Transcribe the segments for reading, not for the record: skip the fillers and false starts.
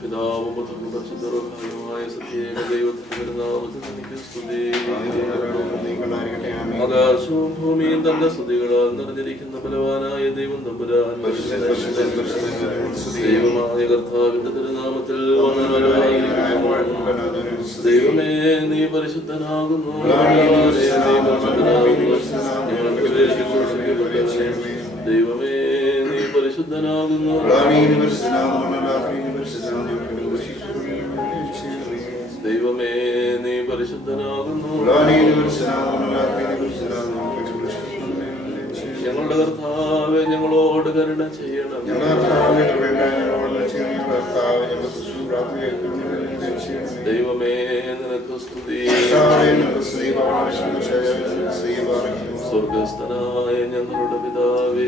പിതാവും പുത്രനും പരിശുദ്ധമായ സത്യേക ദൈവത്തിന്റെ നാമത്തിൽ എനിക്ക് സ്തുതി. ആകാശവും ഭൂമിയും തന്റെ സ്തുതികളാൽ നിറഞ്ഞിരിക്കുന്ന ബലവാനായ ദൈവം തമ്പുരാൻ ദൈവമായ കർത്താവിന്റെ തിരുനാമത്തിൽ ദൈവമേ നീ പരിശുദ്ധനാകുന്നു. ദൈവമേ നീ പരിശുദ്ധനാകുന്നു. ദൈവമേ നീ പരിശുദ്ധനാകുന്നു. ഞങ്ങളുടെ കർത്താവേ ഞങ്ങളോട് കരുണ ചെയ്യണം. ദൈവമേ നിനക്ക് സ്തുതി. സ്വർഗസ്ഥനായ ഞങ്ങളുടെ പിതാവേ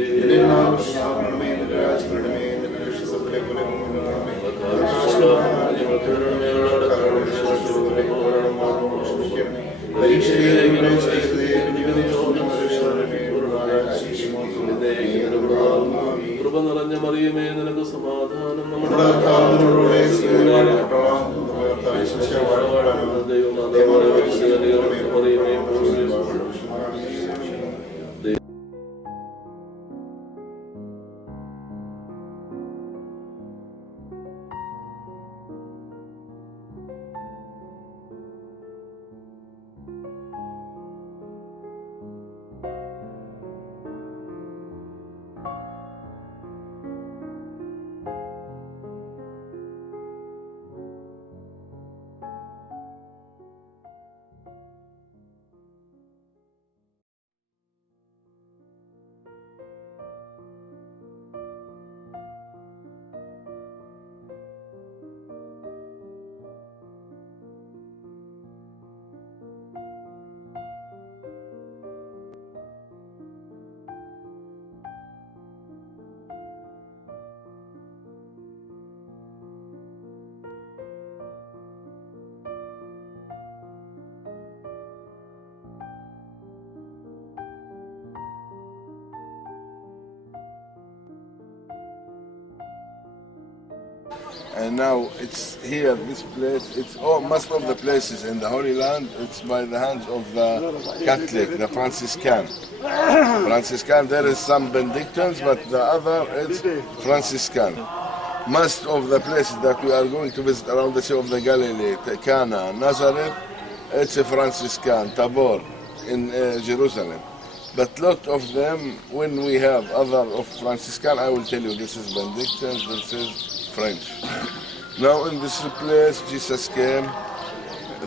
കൃപ നിറഞ്ഞ മറിയമേ നിനക്ക് സമാധാനം. നമ്മുടെ And now it's here, this place, it's most of the places in the Holy Land, it's by the hands of the Catholic, the Franciscan. There is some Benedictines, but the other is Franciscan. Most of the places that we are going to visit around the Sea of the Galilee, Cana, Nazareth, it's a Franciscan, Tabor in Jerusalem. But lot of them, when we have other of Franciscan, I will tell you this is Benedictine, this is French. Now in this place Jesus came,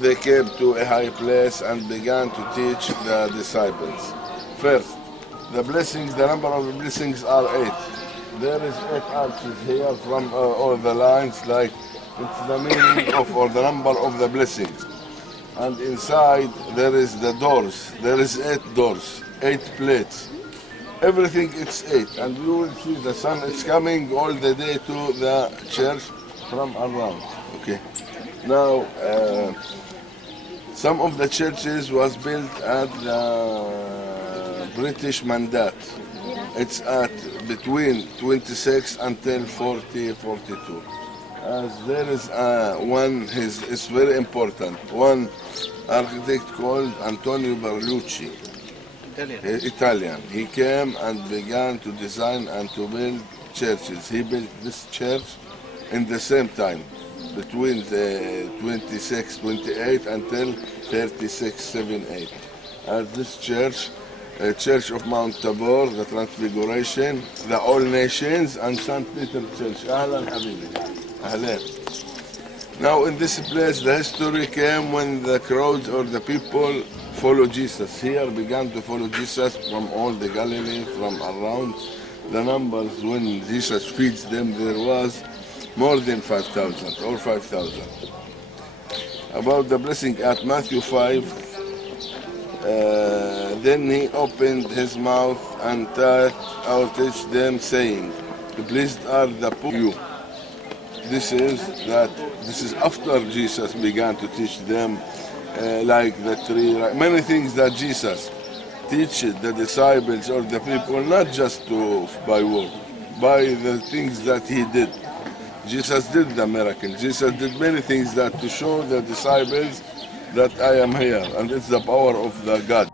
they came to a high place and began to teach the disciples. First, the blessings, the number of the blessings are 8. There is 8 arches here from all the lines, like it's the meaning of or the number of the blessings. And inside there is the doors, there is 8 doors, 8 plates. Everything it's 8, and you will see the sun it's coming all the day to the church from around. Okay. Now some of the churches was built at the British Mandate. It's at between 26 until 42. As there is one, it's very important. One architect called Antonio Berlucci. Italian. He came and began to design and to build churches. He built this church in the same time, between the 26, 28 until 36, 78. At this church, Church of Mount Tabor, the Transfiguration, the All Nations, and St. Peter Church. Ahlan Habibi. Ahlan. Now in this place, the history came when the crowds or the people follow Jesus. Here began to follow Jesus from all the Galilee, from around. The numbers when Jesus feeds them, there was more than 5,000 or 5,000. About the blessing at Matthew 5, then he opened his mouth and taught them, saying, "Blessed are the poor." This is after Jesus began to teach them. Like the tree, like many things that Jesus teaches the disciples or the people, not just by word, by the things that he did. Jesus did the miracle. Jesus did many things that to show the disciples that I am here, and it's the power of the God.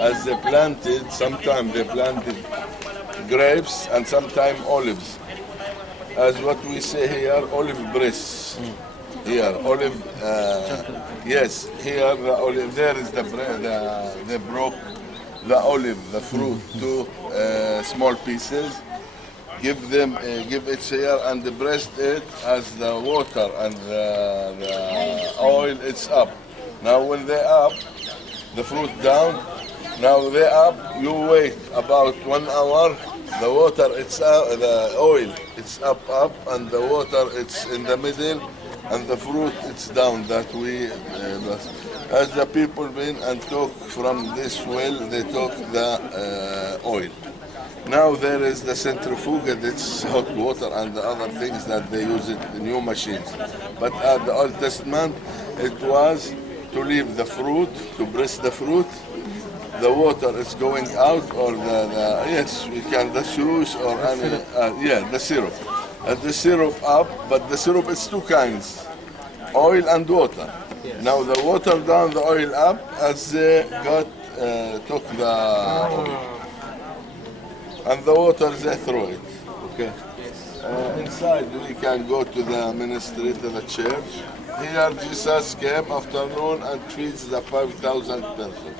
As they planted, sometimes they planted grapes and sometimes olives. As what we say here, olive press. Here, olive, yes, here the olive, there is the bread, they broke the olive, the fruit, to small pieces, give it here and press it as the water and the oil, it's up. Now when they up, the fruit down, now they up, you wait about 1 hour, the water, it's the oil, it's up, and the water, it's in the middle, and the fruit, it's down, that we, as the people been and took from this well, they took the oil. Now there is the centrifuge, it's hot water and the other things that they use it, new machines. But at the Old Testament, it was to leave the fruit, to press the fruit, the water is going out, or yes, we can, the juice or any, the syrup. And the syrup up, but the syrup is two kinds, oil and water. Yes. Now the water down, the oil up, as they took the oil. And the water, they throw it. Okay. Inside we can go to the ministry, to the church. Here Jesus came afternoon and feeds the 5,000 persons.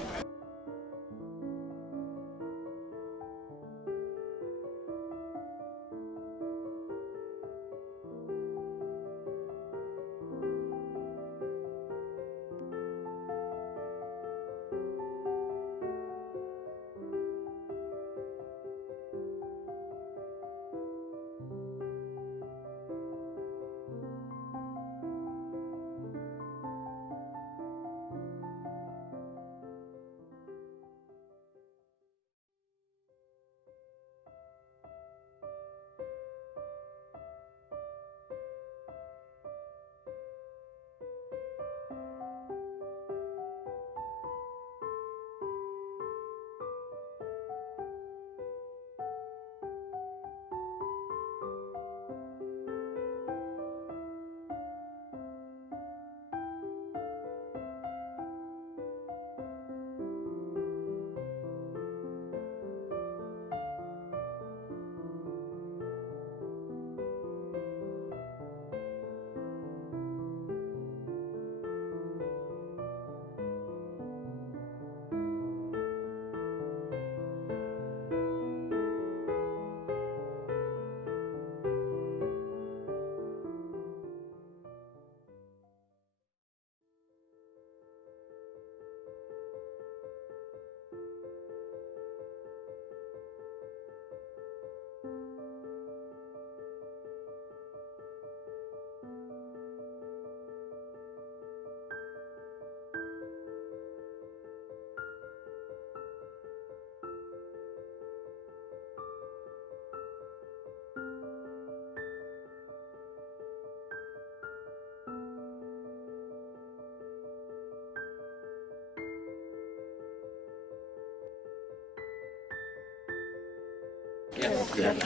Okay.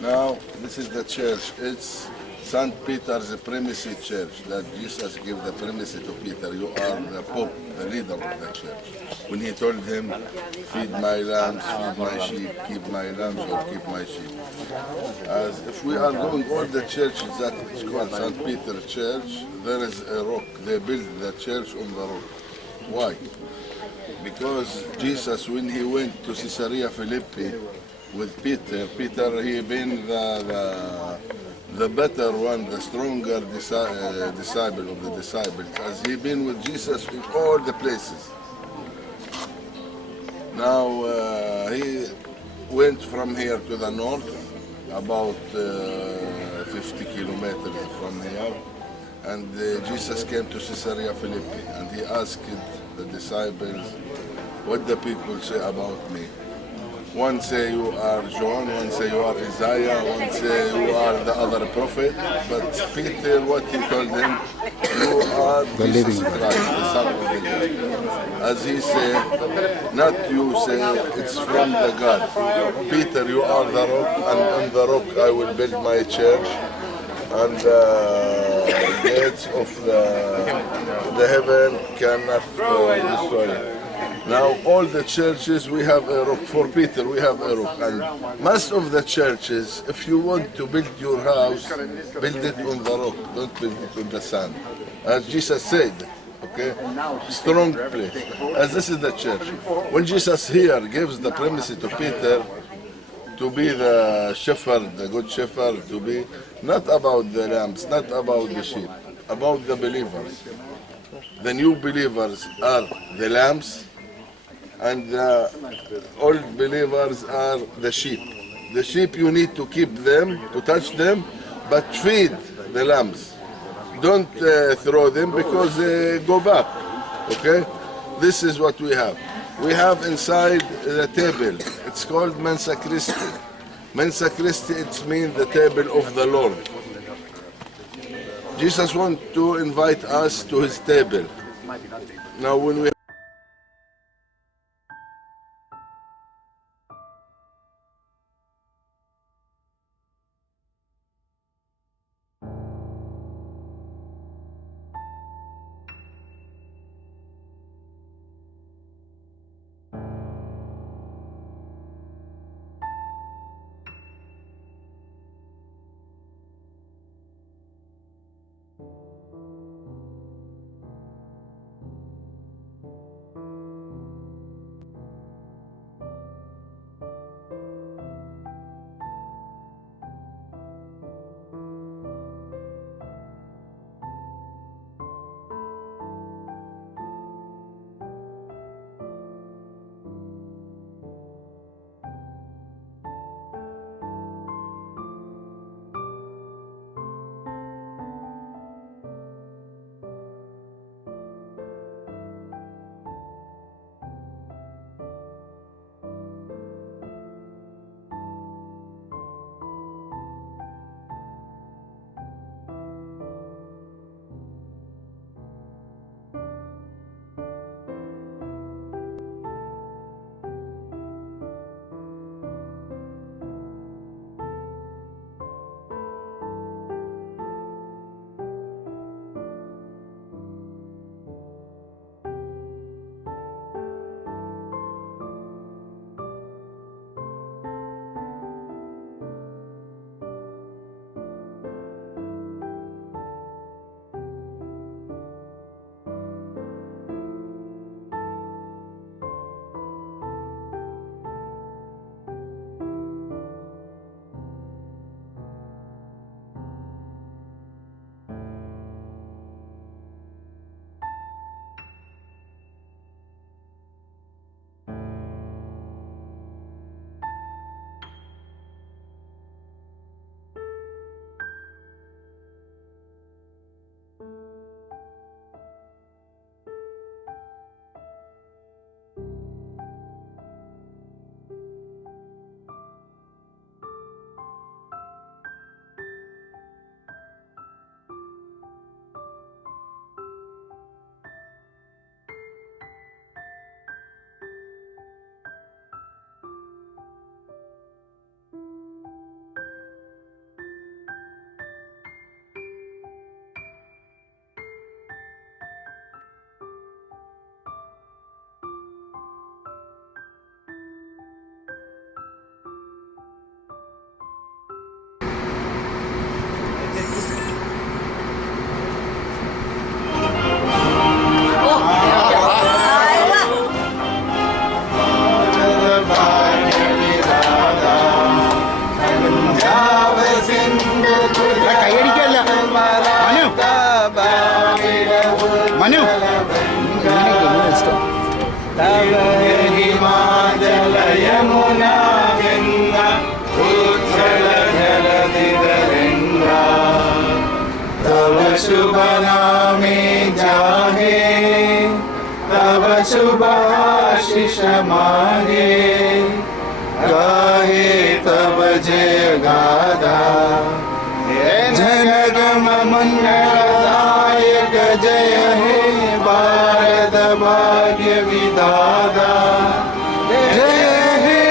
Now, this is the church. It's St. Peter's Primacy Church that Jesus gave the primacy to Peter. You are the Pope, the leader of the church. When he told him, feed my lambs, feed my sheep, keep my lambs or keep my sheep. As if we are going all the churches that it's called St. Peter Church, there is a rock. They built the church on the rock. Why? Because Jesus, when he went to Caesarea Philippi with Peter, he been the better one, the stronger disciple of the disciples, as he been with Jesus in all the places. Now he went from here to the north, about 50 kilometers from here, and Jesus came to Caesarea Philippi, and he asked the disciples, what the people say about me. One say you are John, one say you are Isaiah, one say you are the other prophet. But Peter, what he told him, you are the Jesus Christ, the Son of the God. As he said, not you say, it's from the God. Peter, you are the rock, and on the rock I will build my church, and the gates of the heaven cannot destroy it. Now all the churches we have a rock. For Peter we have a rock, and most of the churches, if you want to build your house, build it on the rock, don't build it on the sand. As Jesus said, okay, strong place. As this is the church. When Jesus here gives the primacy to Peter to be the shepherd, the good shepherd, to be not about the lambs, not about the sheep, about the believers. The new believers are the lambs, and the old believers are the sheep. The sheep, you need to keep them, to touch them, but feed the lambs. Don't throw them because they go back, okay? This is what we have. We have inside the table, it's called Mensa Christi. Mensa Christi, it means the table of the Lord. Jesus wants to invite us to his table. Now when we Manu तव हिमाचल यमुना गंगा उज्जल जलधि गंगा तव शुभ नामे जागे तव शुभ आशीष मागे गाहे तव जय गाथा जनगम मंगलदायक जय हे भारत भाग्य विधाता जय हे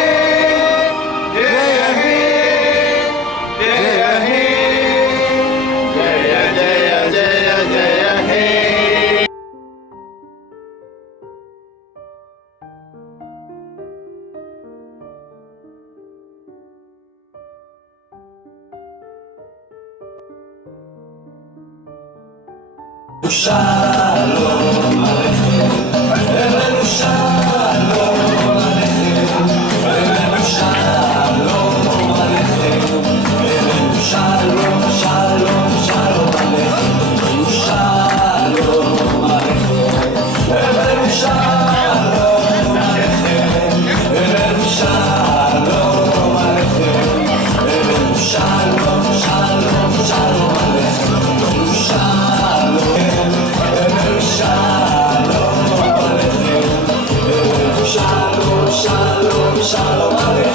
जय हे जय हे जय जय जय जय हे Shalom Aleichem, Shalom Aleichem, Shalom Aleichem, Shalom Shalom Shalom Aleichem, Shalom Aleichem, Shalom Aleichem, Shalom Aleichem, Shalom Shalom Shalom Aleichem, Shalom, shalom aleichem.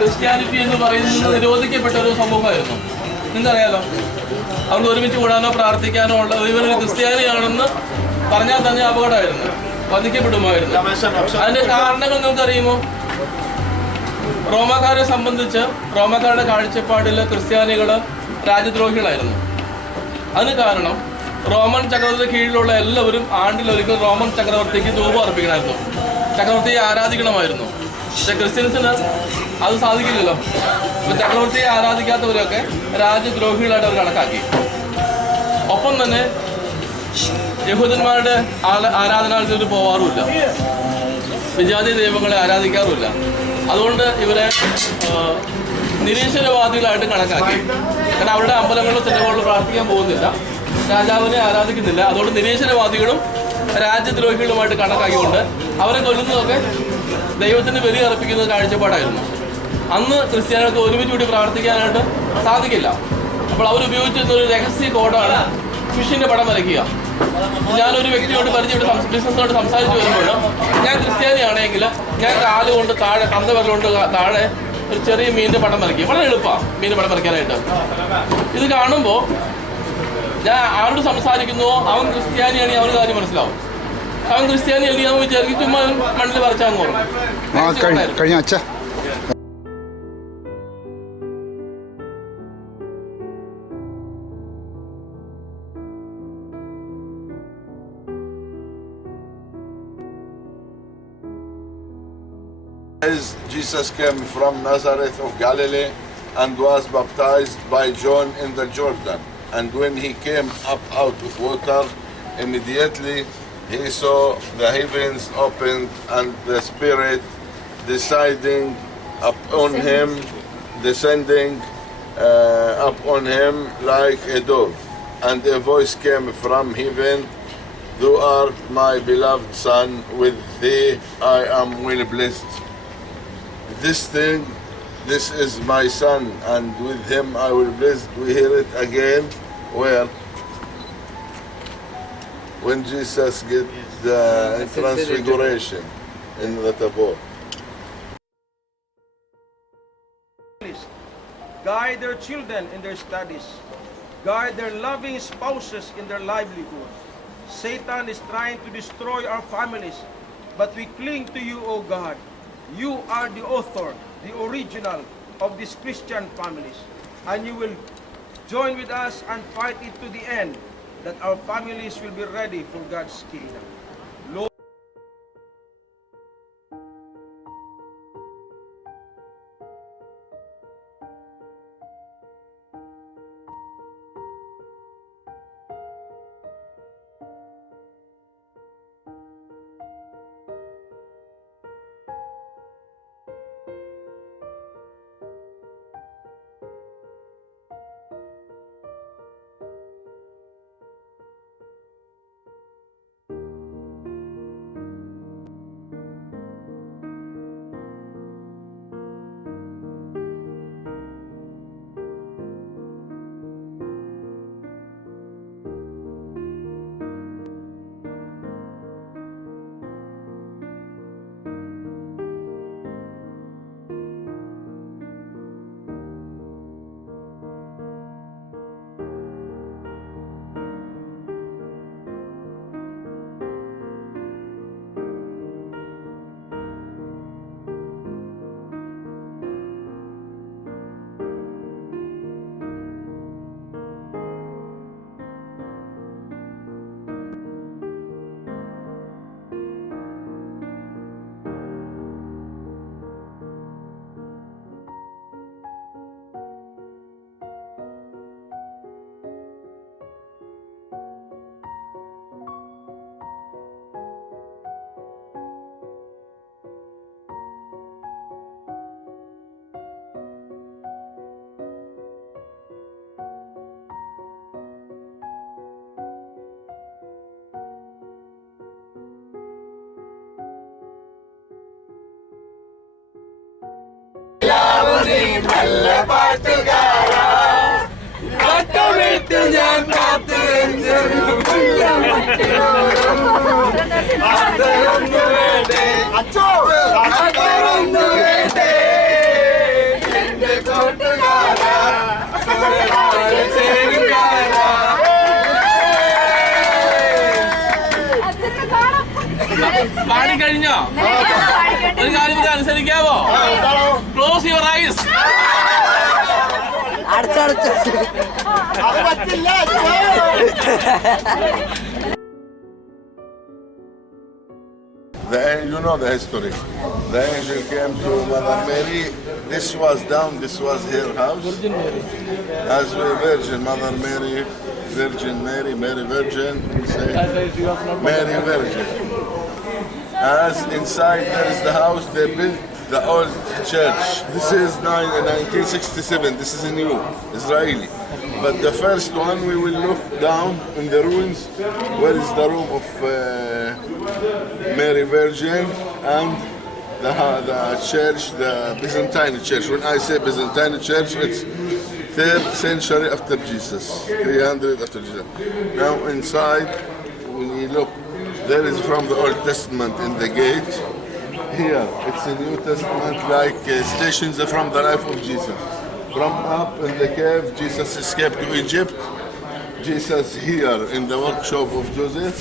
Christianity എന്ന് പറയുന്നത് നിരോധിക്കപ്പെട്ട ഒരു സമൂഹമായിരുന്നു. നിങ്ങൾക്കറിയാലോ, അതുകൊണ്ട് ഒരുമിച്ച് കൂടാനോ പ്രാർത്ഥിക്കാനോ ഉള്ള ഇവനൊരു ക്രിസ്ത്യാനിയാണെന്ന് പറഞ്ഞാൽ തന്നെ അപകടമായിരുന്നു, വധിക്കപ്പെടുമായിരുന്നു. അതിന്റെ കാരണങ്ങൾ നിങ്ങൾക്കറിയുമോ? റോമാക്കാരെ സംബന്ധിച്ച് റോമാക്കാരുടെ കാഴ്ചപ്പാടിൽ ക്രിസ്ത്യാനികൾ രാജ്യദ്രോഹികളായിരുന്നു. അതിന് കാരണം റോമൻ ചക്രവർത്തി കീഴിലുള്ള എല്ലാവരും ആണ്ടിലൊരിക്കൽ റോമൻ ചക്രവർത്തിക്ക് ധൂപം അർപ്പിക്കണമായിരുന്നു, ചക്രവർത്തിയെ ആരാധിക്കണമായിരുന്നു. പക്ഷെ ക്രിസ്ത്യൻസിന് അത് സാധിക്കില്ലല്ലോ. ഇപ്പം ചക്രവർത്തിയെ ആരാധിക്കാത്തവരൊക്കെ രാജ്യദ്രോഹികളായിട്ട് അവർ കണക്കാക്കി. ഒപ്പം തന്നെ യഹൂദന്മാരുടെ ആരാധനാലയത്തിൽ പോവാറുമില്ല, വിജാതി ദൈവങ്ങളെ ആരാധിക്കാറുമില്ല. അതുകൊണ്ട് ഇവരെ നിരീശ്വരവാദികളായിട്ട് കണക്കാക്കി. കാരണം അവരുടെ അമ്പലങ്ങളിലും സിനിമകളിലും പ്രാർത്ഥിക്കാൻ പോകുന്നില്ല, രാജാവിനെ ആരാധിക്കുന്നില്ല. അതുകൊണ്ട് നിരീശ്വരവാദികളും രാജ്യദ്രോഹികളുമായിട്ട് കണക്കാക്കിക്കൊണ്ട് അവരെ കൊല്ലുന്നതൊക്കെ ദൈവത്തിന് ബലി അർപ്പിക്കുന്ന കാഴ്ചപ്പാടായിരുന്നു. അന്ന് ക്രിസ്ത്യാനികൾക്ക് ഒരുമിച്ച് കൂടി പ്രാർത്ഥിക്കാനായിട്ട് സാധിക്കില്ല. അപ്പോൾ അവരുപയോഗിച്ചിരുന്ന ഒരു രഹസ്യ കോഡാണ് ഫിഷിൻ്റെ പടം വരയ്ക്കുക. ഞാനൊരു വ്യക്തിയോട് പരിചയപ്പെട്ട് ബിസിനസ്സോട് സംസാരിച്ച് വരുമ്പോൾ ഞാൻ ക്രിസ്ത്യാനിയാണെങ്കിൽ ഞാൻ കാലുകൊണ്ട് താഴെ തന്തവിരലുകൊണ്ട് താഴെ ഒരു ചെറിയ മീനിൻ്റെ പടം വരയ്ക്കും. വളരെ എളുപ്പമാണ് മീനിൻ്റെ പടം വരയ്ക്കാനായിട്ട്. ഇത് കാണുമ്പോൾ ഞാൻ ആരോട് സംസാരിക്കുന്നുവോ അവൻ ക്രിസ്ത്യാനിയാണെങ്കിൽ അവന് കാര്യം മനസ്സിലാവും. അവൻ ക്രിസ്ത്യാനി അല്ലയാന്ന് വിചാരിക്കും, ചുമ്മാ മണ്ണിൽ പറിച്ചാന്ന് പറഞ്ഞു. കഴിഞ്ഞ അച്ഛ Jesus came from Nazareth of Galilee and was baptized by John in the Jordan. And when he came up out of water, immediately he saw the heavens opened and the Spirit descending upon him like a dove. And a voice came from heaven, "Thou art my beloved Son, with thee I am well pleased. This is my Son, and with him I will bless." We hear it again where? When Jesus gets the transfiguration in the Tabor. Guide their children in their studies. Guide their loving spouses in their livelihood. Satan is trying to destroy our families, but we cling to you, O God. You are the author, the original of these Christian families, and you will join with us and fight it to the end, that our families will be ready for God's kingdom. Lord, പാടി കഴിഞ്ഞോ? ഒരു കാര്യം കൂടി അനുസരിക്കാവോ? Close your eyes. You know the history. The angel came to Mother Mary. This was her house. As we Virgin, Mother Mary, Virgin Mary, Mary Virgin, we say Mary Virgin. As inside there is the house, they built the old church. This is 1967. This is a new Israeli. But the first one, we will look down in the ruins. Where is the room of Mary Virgin and the church, the Byzantine church. When I say Byzantine church, it's 3rd century after Jesus, 300 after Jesus. Now inside, when you look, there is from the Old Testament in the gate. Here, it's a New Testament like stations from the life of Jesus. From up in the cave, Jesus escaped to Egypt. Jesus here in the workshop of Joseph.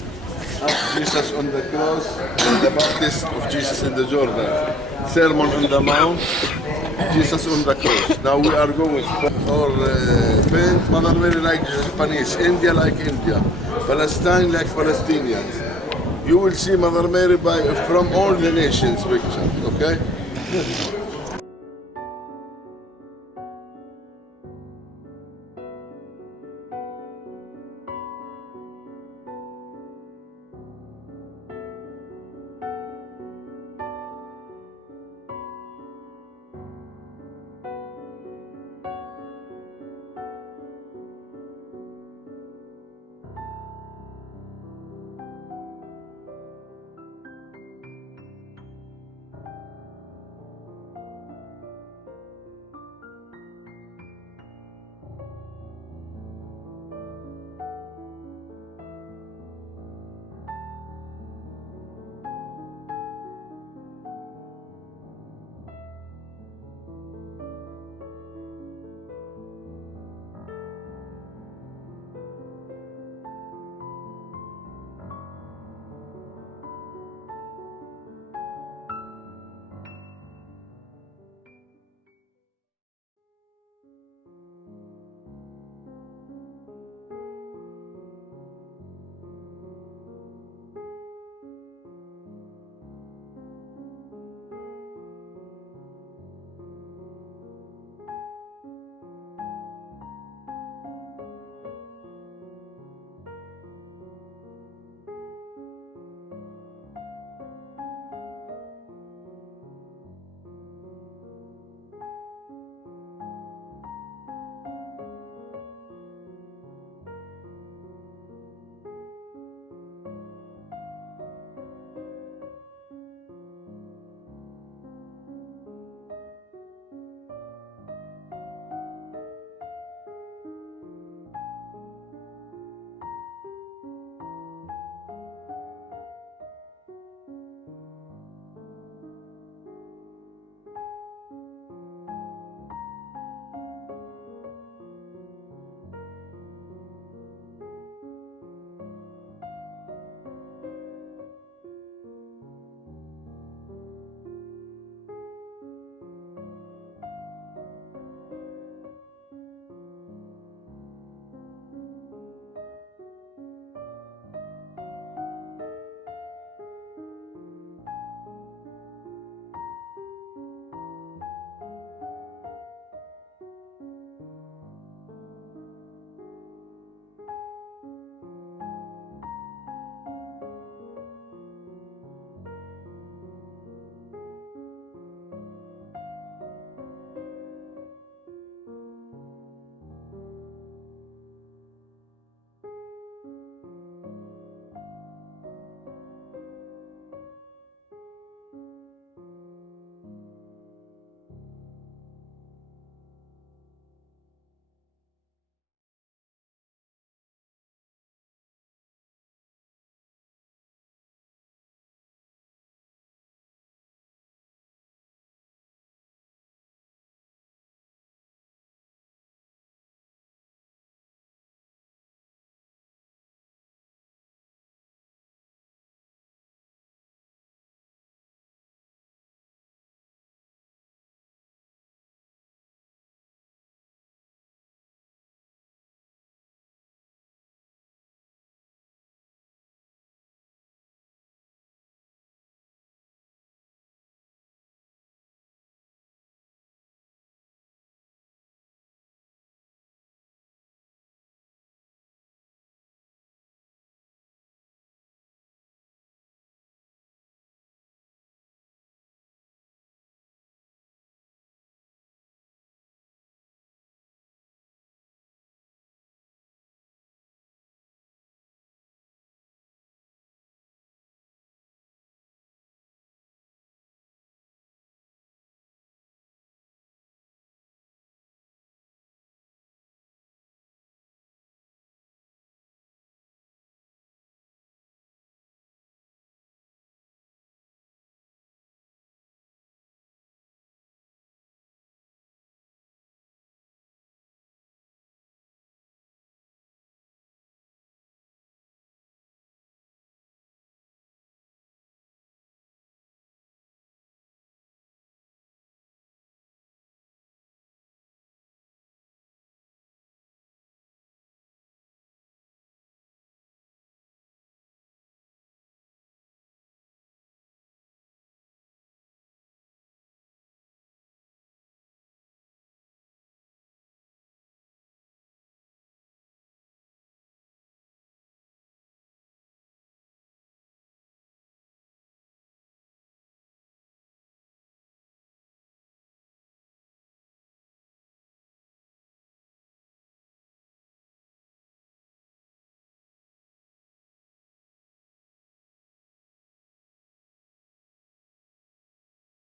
Jesus on the cross, the baptism of Jesus in the Jordan, Sermon on the Mount, Jesus on the cross. Now we are going for paint Mother Mary like Japanese, India like India, Palestine like Palestinians. You will see Mother Mary from all the nations pictures, okay?